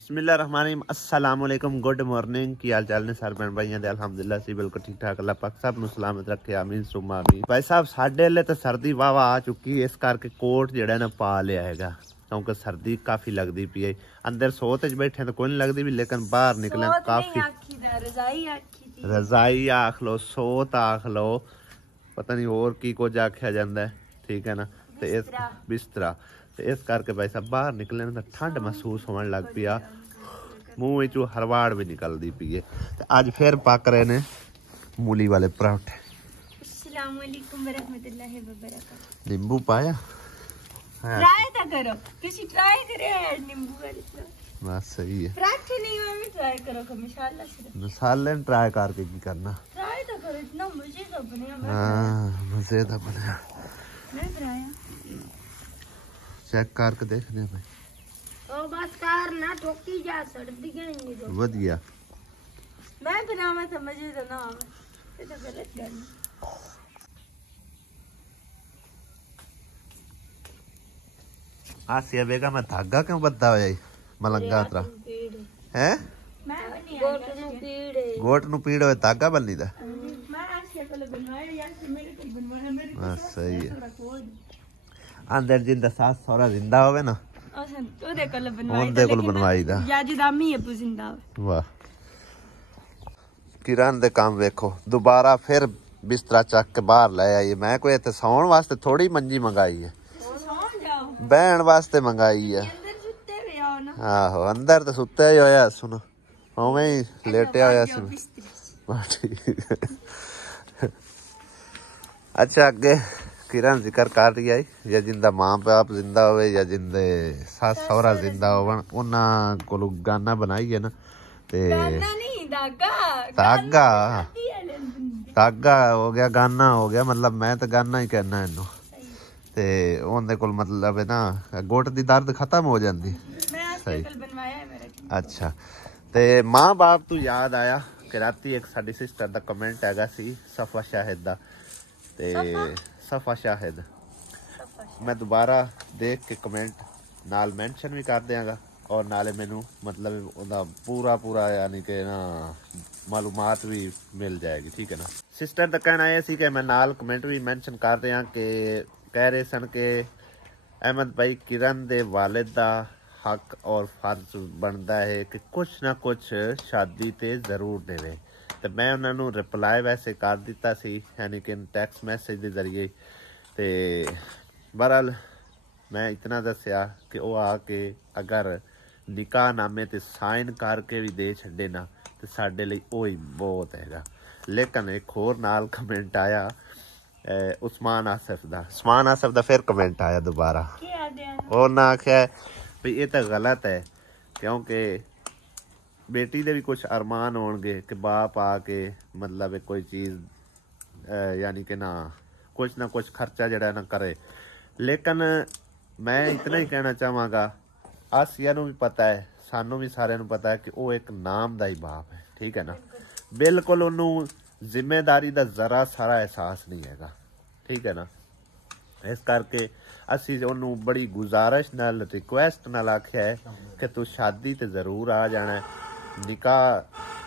बिस्मिल्लाहिर्रहमानिर्रहीम अस्सलाम वालेकुम गुड मॉर्निंग की हाल चाल ने सारे भैन भाइयों दे अल्हम्दुलिल्लाह सी बिल्कुल ठीक ठाक अल्लाह पाक सब नूं सलामत रखे आमीन सुम्मा आमीन। भाई साहब साडे ले तो सर्दी वावा आ चुकी है, इस करके कोट जिहड़ा ना पा लिया हैगा क्योंकि सर्दी काफ़ी लगती पई है। अंदर सोत च बैठे तो कोई नहीं लगती भी, लेकिन बाहर निकले काफ़ी रजाई आख लो, सोत आख लो, पता नहीं और की कुछ आख्या जाता है, ठीक है ना। तो इस बिस्तरा तो इस करके भाई साहब बाहर निकले तो ठंड महसूस होने लग पी आ, मूँह विचों हरवाड़ भी निकलती पई है। तो अज फिर पक रहे ने मूली वाले पराठे। अस्सलाम वालेकुम वरहमतुल्लाहि वबरकातुहू। नींबू पाया ट्राई तो करो, किसी ट्राई करे नींबू वाले बस सही है। पराठे नहीं मम्मी ट्राई करो मसाला से मसाले ट्राई करके की करना, ट्राई तो करो, इतना मजे का बने। हाँ मजे का बने, मैं बनाया चेक करके देखने भाई। ओ बस कार ना ठोकी जा सर्दी के नहीं दो वधिया। मैं बनावा तो मजे तो ना आवे, ये तो गलत करना। आसिया बेगम मैं धागा क्यों बद्दा होया मलंगा तरह हैं? गोट नु पीड़ होए धागा बल्ली दा। मैं आसिया को बनवाया यार, मेरे को बनवाया मेरे को सही है। अंदर जिंदा सास सौरा जिंदा होवे ना ओदे कोल बनवाई दा या जिदामी है जिंदा। वाह किरण दे काम वेखो, दोबारा फिर बिस्तरा चक के बाहर ले आई। मैं कोई इत्थे सौण वास्ते थोड़ी मंजी मंगाई है, बहन वास्ते मंगाई है। आहो अंदर तो सुत्ते ही होया, सुनो उवें ही लेटिया होया सी। अच्छा अगे किरण जिक्र कर रही है या जिंदा माँ बाप जिंदा होवे या जिंदे सास सौरा जिंदा होवन उन्हां कोल गाना बनाई है ना, ते धागा हो गया गाना हो गया, मतलब मैं तो गाना ही कहना इनू। ते उनदे कोल मतलब है ना गोट दी दर्द खत्म हो जाती। सही अच्छा। ते माँ बाप तू याद आया कि राती एक साडी सिस्टर दा कमेंट हैगा सी सफा शाहिद दा, ते सफा शाहिद मैं दोबारा देख के कमेंट नाल मेंशन भी कर देंगा और नाले मैनू मतलब उहदा पूरा यानी कि ना मालूमात भी मिल जाएगी, ठीक है ना। सिस्टर का कहना यह सी कि मैं नाल कमेंट भी मेंशन कर रहा कि कह रहे सन कि अहमद भाई किरण दे वालिद दा हक और फर्ज बनता है कि कुछ ना कुछ शादी ते जरूर देवे। तो मैं उन्होंने रिप्लाई वैसे कर दिता सी, यानी कि टैक्स मैसेज के जरिए। तो बहरहाल मैं इतना दसिया कि वो आके अगर निकाह नामे ते साइन करके भी दे छे ना तो साडे लई वो ही बहुत हैगा। लेकिन एक होर नाल कमेंट आया उस्मान आसिफ दा फिर कमेंट आया दोबारा, उन्हें आख्या भी ये तो गलत है क्योंकि बेटी दे भी कुछ अरमान होणगे कि बाप आके मतलब कोई चीज़ यानी कि ना कुछ खर्चा जड़ा ना करे। लेकिन मैं इतना ही कहना चाहांगा आसिया नूं भी पता है, सानू भी सारे नूं पता है कि वो एक नाम दा ही बाप है, ठीक है ना। बिल्कुल उन्होंने जिम्मेदारी दा जरा सारा एहसास नहीं हैगा, ठीक है ना। इस करके असी उन्होंने बड़ी गुजारिश नाल रिक्वेस्ट नाल आख्या है कि तू शादी ते जरूर आ जाना है, निकाह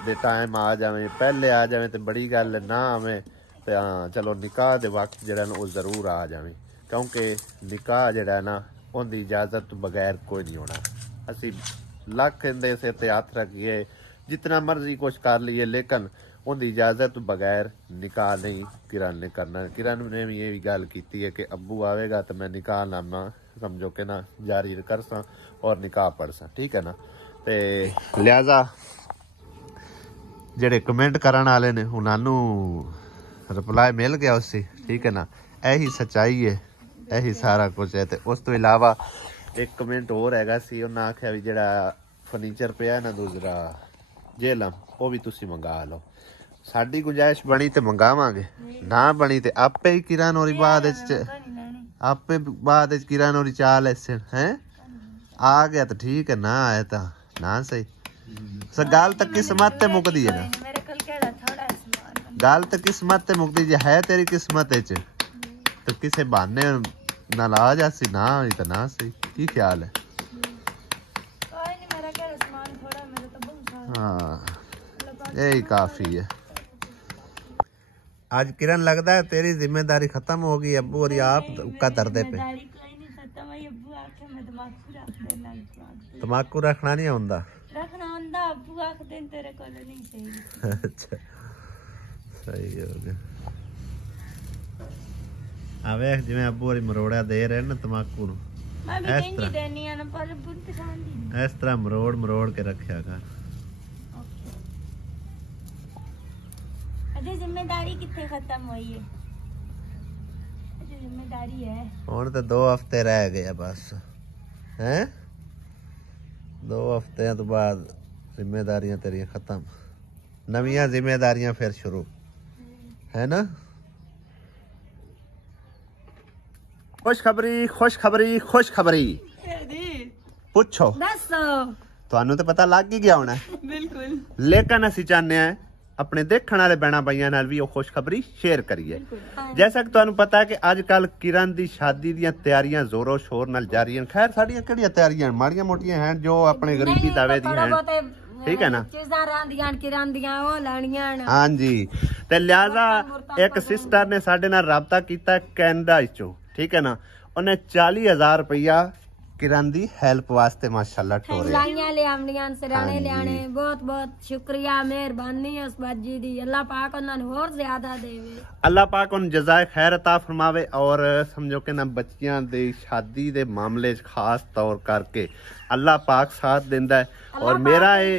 दे टाइम आ जावे, पहले आ जावे तो बड़ी गल ना आवे, तो हाँ चलो निकाह दे वक्त जरा वो जरूर आ जावे क्योंकि निकाह जरा ना उनकी इजाजत तो बगैर कोई नहीं होना। असी लख दे सिर ते हथ रखिए जितना मर्जी कुछ कर लीए, लेकिन उनकी इजाजत बगैर निकाह नहीं किरण ने करना। किरण ने भी ये गल की है कि अब्बू आवेगा तो मैं निकाह नामा समझो कि ना जारी कर सा और निकाह पढ़ सा, ठीक है ना। तो लिहाजा जेडे कमेंट करने वाले ने उन्होंने रिप्लाई मिल गया उससे, ठीक है ना। यही सच्चाई है, यही सारा कुछ है। तो उस तो इलावा एक कमेंट होर हैगा सी, उन्हें आख्या भी जेड़ा फर्नीचर पिया ना दूसरा जेलम वो भी तुसी मंगा लो। साडी गुंजाइश बनी तो मंगावांगे, ना बनी तो आपे ही किरण होरी बाद आपे बाद किरण होरी चाल ऐसे हैं आ गया तो ठीक है, ना आया तो ना सही। गल तो किस्मत ते मुकदी है ना, गल तो किस्मत ते मुकदी है तेरी किस्मत तो किसी बहाने ਨਾਲ ਆ ਜਾਸੀ ਨਾ ਹੋਈ ਤਾਂ ਨਾ ਸਹੀ। ਕੀ ਖਿਆਲ ਹੈ? कोई नहीं मेरा क्या सामान थोड़ा मेरा तो बहुत सारा हाँ यही काफी है। आज किरण लगता है तेरी जिम्मेदारी खत्म हो गई, अब्बू और आप का दर्दे पे। जिम्मेदारी कोई नहीं खत्म है अब्बू आखे मैं तंबाकू रख देना तंबाकू रखना नहीं आंदा रखना आंदा अब्बू आख दिन तेरे को नहीं सही। अच्छा सही हो गया। आ वेख जिवें अब्बू और मरोड़ा दे रहे ना तंबाकू नूं, मैं भी कहीं देनी है ना पर बुन पसंद ही इस तरह मरोड़ मरोड़ के रखा कर। अरे जिम्मेदारी कितने खत्म हुई है? अरे जिम्मेदारी है हुण तो 2 हफ्ते रह गए बस हैं। 2 हफ्ते तो बाद जिम्मेदारियां तेरियां खत्म, नवियां जिम्मेदारियां फिर शुरू है ना। खुशखबरी खुशखबरी खुशखबरी पुछो ਤੁਹਾਨੂੰ ਤੇ ਪਤਾ ਲੱਗ ਹੀ ਗਿਆ ਹੋਣਾ ਬਿਲਕੁਲ, ਲੇਕਿਨ ਅਸੀਂ ਚਾਹੁੰਦੇ ਆ ਆਪਣੇ ਦੇਖਣ ਵਾਲੇ ਬਹਿਣਾ ਭਾਈਆਂ ਨਾਲ ਵੀ ਉਹ ਖੁਸ਼ਖਬਰੀ ਸ਼ੇਅਰ ਕਰੀਏ। ਜੈਸਾ ਕਿ ਤੁਹਾਨੂੰ ਪਤਾ ਹੈ ਕਿ ਅੱਜ ਕੱਲ ਕਿਰਨ ਦੀ ਸ਼ਾਦੀ ਦੀਆਂ ਤਿਆਰੀਆਂ ਜ਼ੋਰੋ ਸ਼ੋਰ ਨਾਲ ਜਾਰੀ ਹਨ। ਖੈਰ ਸਾਡੀਆਂ ਕਿਹੜੀਆਂ ਤਿਆਰੀਆਂ ਮਾੜੀਆਂ ਮੋਟੀਆਂ ਹਨ ਜੋ ਆਪਣੇ ਗਰੀਬੀ ਦਾਵੇ ਦੀ ਹਨ, ਠੀਕ ਹੈ ਨਾ। ਚੀਜ਼ਾਂ ਰਹਿੰਦੀਆਂ ਕਿਰਨ ਦੀਆਂ ਉਹ ਲੈਣੀਆਂ ਹਨ। ਹਾਂਜੀ ਤੇ ਲਿਹਾਜ਼ਾ ਇੱਕ ਸਿਸਟਰ ਨੇ ਸਾਡੇ ਨਾਲ ਰਾਬਤਾ ਕੀਤਾ ਕੈਨੇਡਾ ਵਿੱਚੋਂ, ਠੀਕ ਹੈ ਨਾ। ਉਹਨੇ 40,000 ਰੁਪਇਆ किरण दी हेल्प वास्ते माशाल्लाह ठोरे लियावणियां सिराने लियाने बहुत बहुत शुक्रिया मेहरबानी उस बाजी दी। अल्लाह पाक उन्हां नूं होर ज्यादा देवे, अल्लाह पाक उन जज़ाए खैर अता फरमावे। और समझो कि ना बच्चियां दी शादी दे मामले च खास तौर करके अल्लाह पाक साथ दिंदा है। और मेरा ये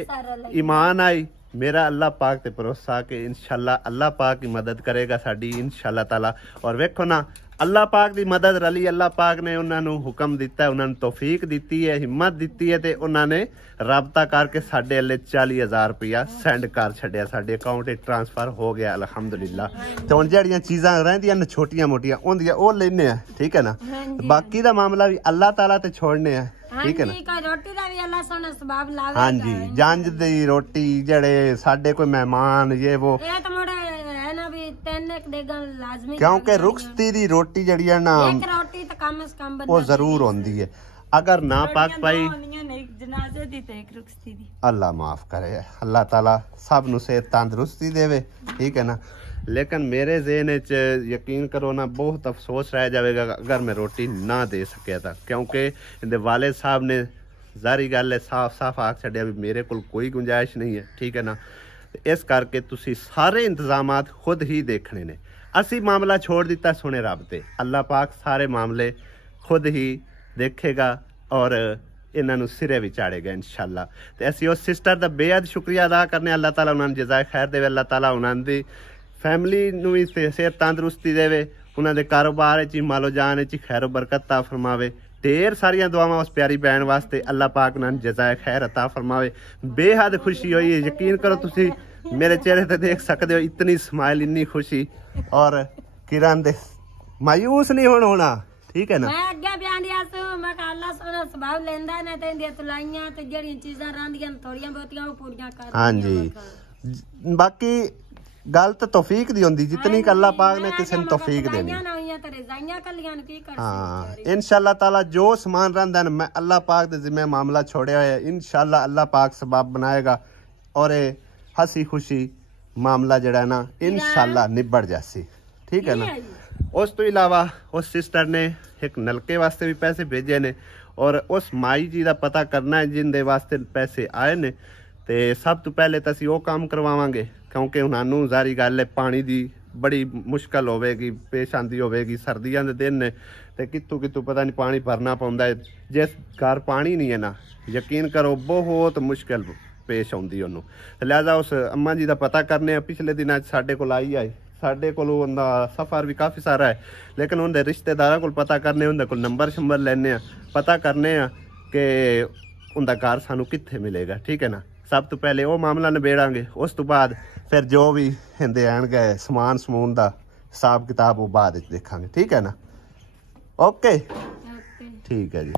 ईमान आई, मेरा अल्लाह पाक ते भरोसा कि इंशाल्लाह अल्लाह पाक ही मदद करेगा साडी इंशाल्लाह ताला। और वेखो ना अल्लाह पाक दी मदद रली, अल्लाह पाक ने उन्होंने हुक्म दिता है, उन्होंने तौफीक दी है, हिम्मत दी है, ते उन्होंने राबता करके साडे अल्ले 40,000 रुपया सेंड कर छड़िया, साडे अकाउंट में ट्रांसफर हो गया अल्हम्दुलिल्लाह। तो हुण जेहड़ियां चीज़ां रहिंदियां न छोटियां मोटियां होंदियां ओ लेने आ, ठीक है ना। बाकी दा मामला भी अल्लाह ताला ते छोड़ने आ, ठीक है ना। रोटी दा भी अल्लाह सोना सबाब लावे। हां जी जंज दी रोटी जेड़े साडे कोई मेहमान ये वो क्योंकि रुखसती दी रोटी जड़ी है ना एक रोटी तो कम से कम वो जरूर होंदी है। अगर ना पाक पाई जनाजे दी ते एक रुखसती दी अल्लाह माफ करे, अल्लाह ताला सब नु सेहत तंदुरुस्ती देवे, ठीक है ना। लेकिन मेरे ज़हन च यकीन करो ना बहुत अफसोस रह जाएगा अगर मैं रोटी ना दे सकिया था, क्योंकि इनके वालिद साहब ने जारी गल है साफ साफ आख छड़िया भी मेरे को कोई गुंजाइश नहीं है, ठीक है ना। इस करके तुसी सारे इंतजामात खुद ही देखने ने। असी मामला छोड़ दिता सुने रब ते, अल्लाह पाक सारे मामले खुद ही देखेगा और इन्हां नूं सिरे भी चाड़ेगा इंशाल्लाह। ते असी उस सिस्टर दा बेहद शुक्रिया अदा करने, अल्लाह ताला उन्हां नूं जज़ाए खैर देवे, अल्लाह ताला उन्हां दी फैमिली नूं भी सेहत तंदुरुस्ती देवे, उन्हां दे कारोबार च मालो जान च खैर बरकत ता फरमावे। ढेर सारिया दुआवां उस प्यारी बहन वास्ते, अल्लाह पाक उन्हां नूं जज़ाए खैर अता फरमावे। बेहद खुशी हुई है, यकीन करो तुसी मेरे चेहरे ते देख सकते हो इतनी स्माइल, इतनी खुशी। और किरण दे मायूस नहीं होना, ठीक है ना। मैं अगे बयान दिया सो मैं अल्लाह सोना सबाब लेंदा ना ते इंदी तुलाइयां ते जेड़ियां चीज़ां रहंदियां थोड़ियां बहुतियां वो पूरीਆਂ कर। हां जी बाकी गल तो तौफीक दी होंदी, जितनी अल्लाह पाक ने किसी ने तौफीक देनी। हाँ इंशाल्लाह ताला जो समान रहा है मैं अल्लाह पाक दे जिम्मे मामला छोड़िया है, इंशाल्लाह अल्लाह पाक सबब बनाएगा और हसी खुशी मामला जड़ा ना इंशाल्लाह निबड़ जासी, ठीक है ना। उस तो इलावा उस सिस्टर ने एक नलके वास्ते भी पैसे भेजे ने और उस माई जी का पता करना है जिंदे वास्ते पैसे आए ने। ते सब तो पहले तो असीं वो काम करवावांगे क्योंकि उन्होंने जारी गल है पानी की बड़ी मुश्किल होगी, पेश आती होगी, सर्दियों के दिन ने तो कितों कितों पता नहीं पानी भरना पौंदा है। जिस घर पानी नहीं है ना यकीन करो बहुत मुश्किल पेश आती उन्होंने। लिहाजा उस अम्मा जी का पता करने पिछले दिन साढ़े को आई आए, साढ़े को सफ़र भी काफ़ी सारा है, लेकिन उनके रिश्तेदारों को पता करने उनके को नंबर शंबर लेने पता करने कि उनका घर सानू कित्थे मिलेगा, ठीक है ना। सब तो पहले वो मामला निबेड़ांगे, उस तो बाद फिर जो भी हिंदे आएंगे समान समून का हिसाब किताब वो बाद देखांगे, ठीक है ना। ओके ठीक है जी।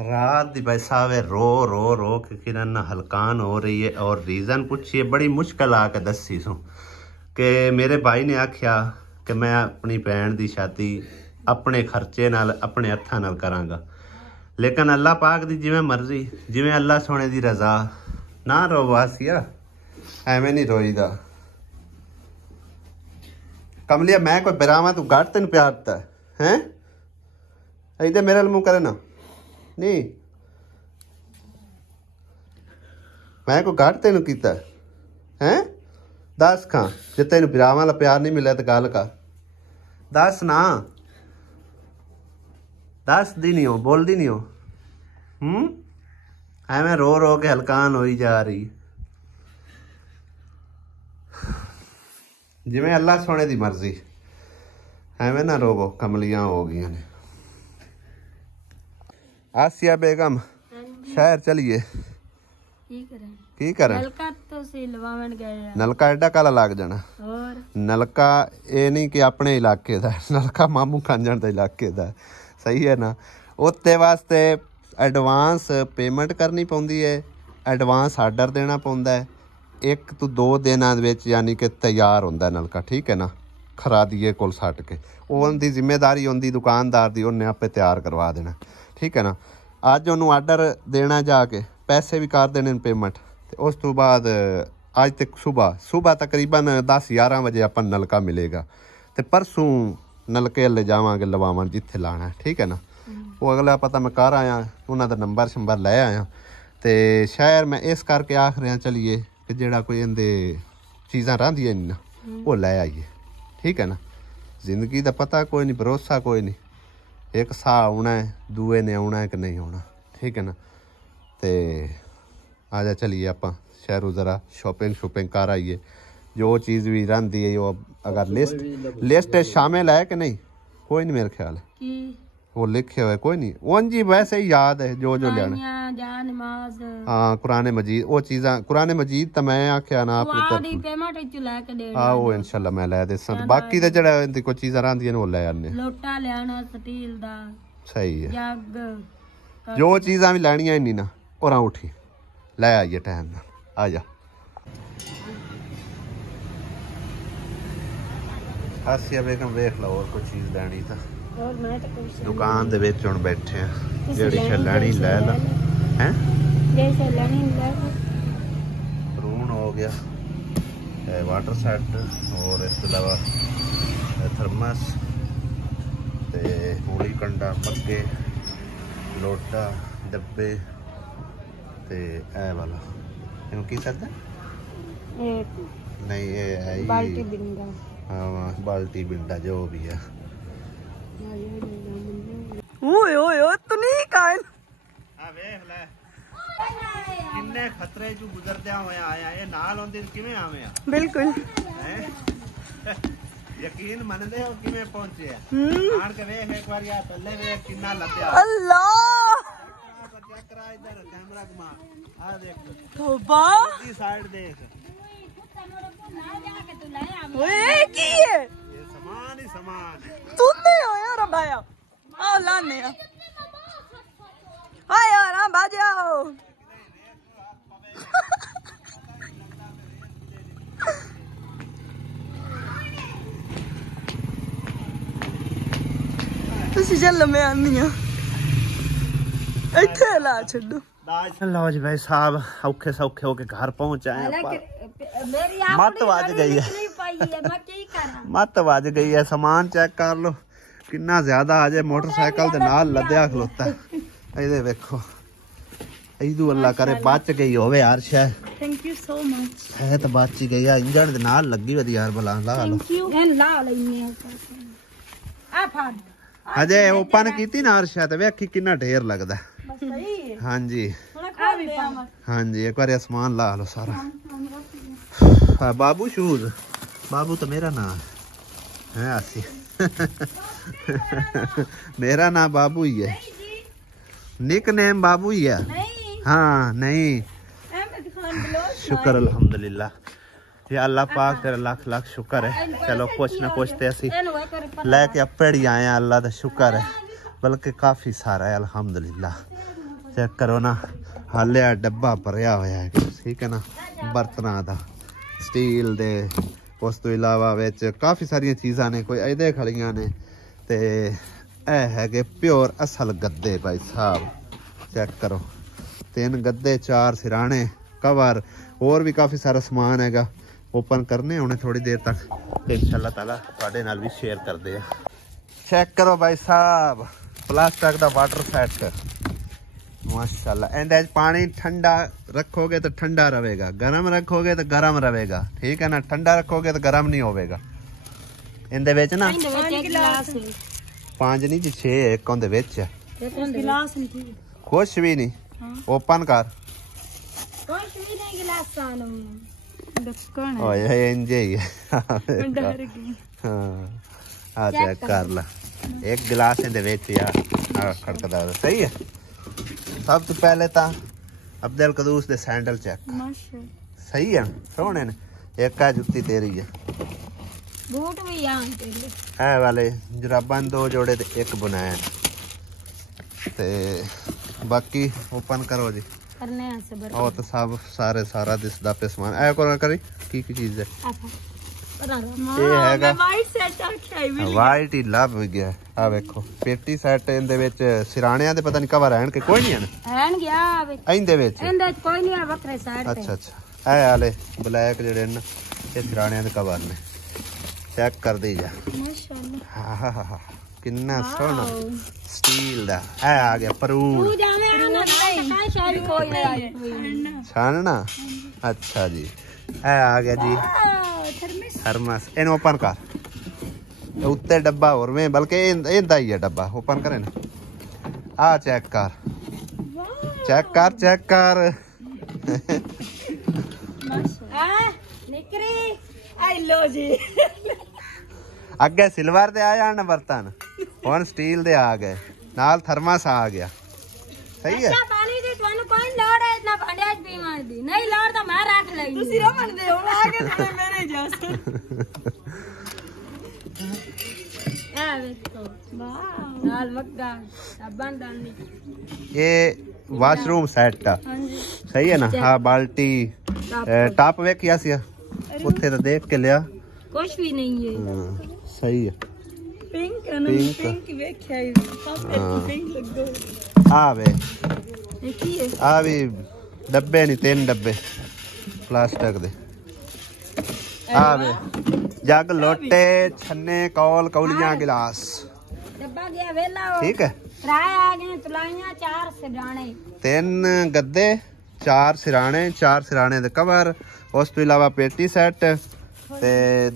रात दी भाई साहब रो रो रो के किरण हलकान हो रही है और रीज़न पूछिए बड़ी मुश्किल आके दसी सो कि मेरे भाई ने आख्या कि मैं अपनी भैन की शादी अपने खर्चे नाल अपने हत्थां नाल करांगा। लेकिन अल्लाह पाक दी जिवें मर्जी, जिवें अल्लाह सोने दी रजा। ना रो वासिया, एवें नहीं रोईदा। कमलिया मैं कोई बिरावा तू घट तेन प्यार दिता है? इधर मेरे मुंह करे ना, नहीं मैं कोई घट तेन कीता है? दस खां जे तेन बिरावा ला प्यार नहीं मिले तो गल कर, दस ना, दस दी नहीं हो, बोलती नहीं हो। एवें रो रो के हलकान होई जा रही। जिवें अल्लाह सोने दी मर्जी, एवें ना रोवो, कमलियां हो गई ने। आसिया बेगम शहर चलिए, की करें? नलका तो सिलवावन गए। नलका एडा काला लग जाना? और नलका ये नहीं कि अपने इलाके दा, नलका मामू खांजण दे इलाके दा, सही है ना। उत्ते वास्ते एडवांस पेमेंट करनी पौंदी है, एडवांस आर्डर देना पौंदा है। 1 ਤੋਂ 2 ਦਿਨਾਂ ਦੇ ਵਿੱਚ यानी कि तैयार ਹੁੰਦਾ नलका, ठीक है ना। खरादीए कोल सट के उनकी जिम्मेदारी उनकी दुकानदार दी, उन्हें आपे तैयार करवा देना, ठीक है ना। अज उन्होंने आर्डर देना जाके, पैसे भी कर देने पेमेंट, तो उस तो बाद अज तक सुबह तकरीबन 10-11 बजे अपन नलका मिलेगा। तो परसों नलके ले जावांगे लवावन जिथे लाना है, ठीक है ना। वो अगला पता मैं कर आया, उन्होंने नंबर शंबर लै आया। तो शहर मैं इस करके आख रहा चलिए कि जेड़ा कोई इनके चीज़ां रहिंदियां ना वो लै आइए, ठीक है ना। जिंदगी का पता कोई नहीं, भरोसा कोई नहीं, एक सा आना है, दूए ने आना है कि नहीं आना, ठीक है ना। तो आ जा चलिए आप शहरों ज़रा शॉपिंग कर आइए। जो चीज़ भी रही है वो अगर लिस्ट शामिल है कि नहीं, कोई नहीं मेरे ख्याल है वो लिखे हुए कोई नहीं। उन जी वैसे ही याद है जो लेना। हाँ कुरान मजीद वो चीज़ा, कुरान मजीद तो मैं आख्या ना आप हाँ वो इंशाल्लाह मैं लै दे। बाकी तो जड़ा कोई चीज़ा रही वो लै आने। सही है, जो चीज़ा भी लैनियां नहीं ना और उठी लै आइए टाइम ना। आ जा आसिया बेगम वेख लो और कोई चीज़ लैनी था दुकान दे विच हुण बैठे हैं, जेड़ी शे लैनी लै ला हैं। रून हो गया, वाटर सेट और इस अलावा थर्मस ते मूली कंडा, पक्के लोटा, डब्बे ते ए वाला इनू की कहते नहीं ये है बाल्टी बिंदा। हाँ बाल्टी बिंदा जो भी है। ओए ओए ओ तू नहीं कायल आ वेख ले किन्ने खतरे जो गुजरदे होया आया ए नाल होंदे किवें आवे आ। बिल्कुल यकीन मनदे हो किवें पहुंचे आ। आन के वेख एक बार या पल्ले वेख किन्ना लद्या। अल्लाह चेक करा इधर कैमरा घुमा आ देख तौबा इस साइड देख। ओए की है ये सामान ही सामान तूने हो यार भाया आ लाने हाय यार आ बाजाओ तुसी चल मैं आनी आ इथे ला छड्डो। लो जी भाई साहब औखे सौखे होके घर पहुंच आए। मत बज गई है, मत बज गई है। सामान चेक कर लो कितना ज्यादा अजे मोटरसाइकिल दे नाल लद्या खलोता इहदे वेखो। इदू अल्लाह करे बच गई होवे यार शायद। Thank you so much. है तो बच ही गई, इंजन दे नाल लगी वदी यार भला ला लो। थैंक यू एन ला लेनी आ फाड़ अजे ओपन कीती ना अर्शा ते वेखी कितना ढेर लगदा। सही हां जी हाँ जी एक बार सामान ला लो सारा। बाबू शूज, बाबू तो मेरा नाम है आसी मेरा नाम बाबू ही है, निक नेम बाबू ही है। हाँ नहीं शुक्र अल्हम्दुलिल्लाह ये अल्लाह पाक तेरा लाख लाख शुक्र है। चलो कुछ ना कुछ तो असी लैके अपड़ी आए हैं, अल्लाह का शुक्र है। बल्कि काफ़ी सारा है अल्हम्दुलिल्लाह। चेक करो ना हाले डब्बा भरिया होया है, ठीक है ना, बर्तना दा स्टील दे। उस तो इलावा विच काफ़ी सारिया चीज़ां ने, कोई इहदे खड़ियां ने, ਤੇ ਇਹ ਹੈਗੇ ਪਿਓਰ ਅਸਲ ਗੱਦੇ ਭਾਈ ਸਾਹਿਬ, ਚੈੱਕ ਕਰੋ। 3 ਗੱਦੇ, 4 ਸਿਰਾਣੇ, ਕਵਰ, ਹੋਰ ਵੀ ਕਾਫੀ ਸਾਰਾ ਸਮਾਨ ਹੈਗਾ। ओपन करने हुणे थोड़ी देर तक, इंशाअल्लाह ताला तुहाडे नाल भी शेयर करदे आ। चेक करो भाई साहब, प्लास्टिक दा वाटर सेट माशाल्लाह। एंड पानी ठंडा रखोगे तो ठंडा रहेगा, गर्म रखोगे तो गर्म रहेगा, ठीक है ना। ठंडा रखोगे तो गर्म नहीं होगा। इंदे विच ना 5 नहीं जी 6 एक उंदे विच गिलास नहीं, कुछ भी नहीं। ओपन कर, कुछ भी नहीं गिलास चेक कर ला। एक गिलास खड़कदा सही है। सब तो पहले तो अब्दुल कदूस दे सैंडल चेक सही है, सोहने ने। एक जुत्ती तेरी है, बूट भी है वाले जुराबां 2 जोड़े ते 1 बनाया ते बाकी ओपन करो जी। और तो सब सारा दिसदा पे समान। ऐ कोना करी की चीज है ये हैगा वाइट ही लभ गया। आ देखो पेटी सेट इंदे विच सिराणियां दे पता नहीं कवर हैन के कोई नहीं हैन गया इंदे विच कोई नहीं है वखरे साइड पे। अच्छा ऐ वाले ब्लैक जेड़े न ये सिराणियां दे कवर ने। चेक कर दी जा माशाल्लाह। हां कितना सोना स्टील दा। ऐ आ गया परून छानना। अच्छा जी ऐ आ गया जी थर्मस। इन ओपन कर, उत्ते डब्बा और में बल्कि इंदा ही है डब्बा। ओपन करे ना, आ चेक कर, चेक कर, चेक कर। अगे सिल्वर दे आ जान बर्तन, हुण स्टील दे आ गए, नाल थर्मस आ गया। सही है। अच्छा पानी दी ਤੁਹਾਨੂੰ ਕੋਈ ਲੋੜ ਹੈ ਇਤਨਾ ਭਾਂਡਿਆਂ 'ਚ ਪੀਣ ਦੀ? ਨਹੀਂ ਲੋੜ ਤਾਂ ਮੈਂ ਰੱਖ ਲਈ। ਤੁਸੀਂ ਰਮਣ ਦੇ ਹੁਣ ਆ ਕੇ ਥੋੜੇ ਮੇਰੇ ਜਸ। ਆ ਵੇਖੋ ਵਾਹ ਨਾਲ ਮੱਗਾ ਸਾਬਣ ਦਾਨੀ। ये वाशरूम सेट है सही है ना। हाँ बाल्टी टॉप वेखिया सी उत्थे तो देख के लिया, कुछ भी नहीं है। सही है। पिंक पिंक वेखिया पिंक लगो। आ वे आ भी डब्बे नहीं 3 डब्बे प्लास्टिक दे। आ वे जग लोटे छन्ने कौल कौलियां गिलास डब्बा गया वेला। ठीक है। राय आ गए तुलाइयां 4 सिराने, 3 गद्दे, 4 सिराने, 4 सिराने दे कवर, उस तो इलावा पेटी सेट ते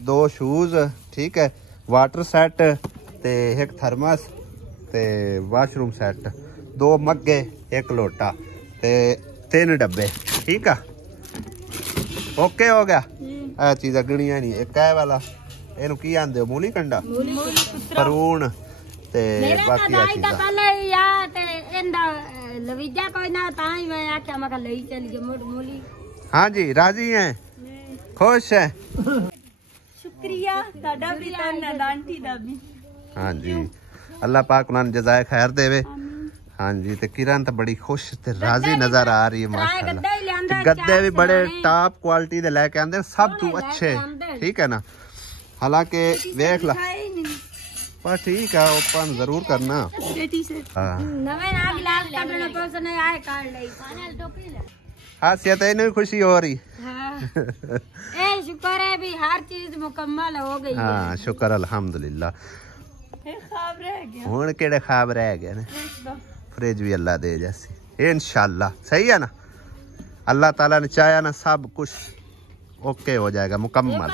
2 शूज। ठीक है। वाटर सेट ते 1 थर्मस ते वाशरूम सेट, 2 मग्गे, 1 लोटा ते 3 डब्बे। ठीक है। ओके हो गया। ए चीज़ गणिया नहीं। एक है वाला इनू की आंदे हो मूली कंडा परून ते बाकी आ चीज़ पहले या ते इंदा लवीजा कोई ना ताई मैं आख्या मका लई चल गए मूली। हाँ जी राजी हैं, खुश है। शुक्रिया साडा भी ते आंटी दा भी। हाँ जी अल्लाह पाक उन्हें जज़ाए खैर देवे। हाँ जी ते किरण तो बड़ी खुश ते राजी नजर आ रही है माशाल्लाह। गद्दे भी बड़े टॉप क्वालिटी दे लेके आंदे, सब तू अच्छे। ठीक है ना। हालांकि देख ला पर ठीक है ओपन जरूर करना। हासियत है खुशी हो रही। शुक्र है भी हर चीज मुकम्मल हो गई। हाँ शुक्र अल्हम्दुलिल्लाह। हुण केड़े ख्वाब रह गए ने। फ्रिज भी अल्लाह दे जैसी इंशाल्लाह। सही है ना। अल्लाह ताला ने चाहा ना सब कुछ ओके हो जाएगा मुकम्मल।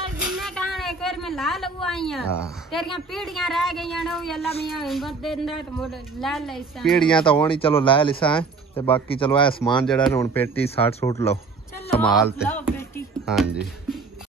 पीढ़ियां तो होनी चलो लै लिसा है ते बाकी चलो ए समान जड़ा हुण पेटी 60 सूट लो संभाल ते। हाँ जी।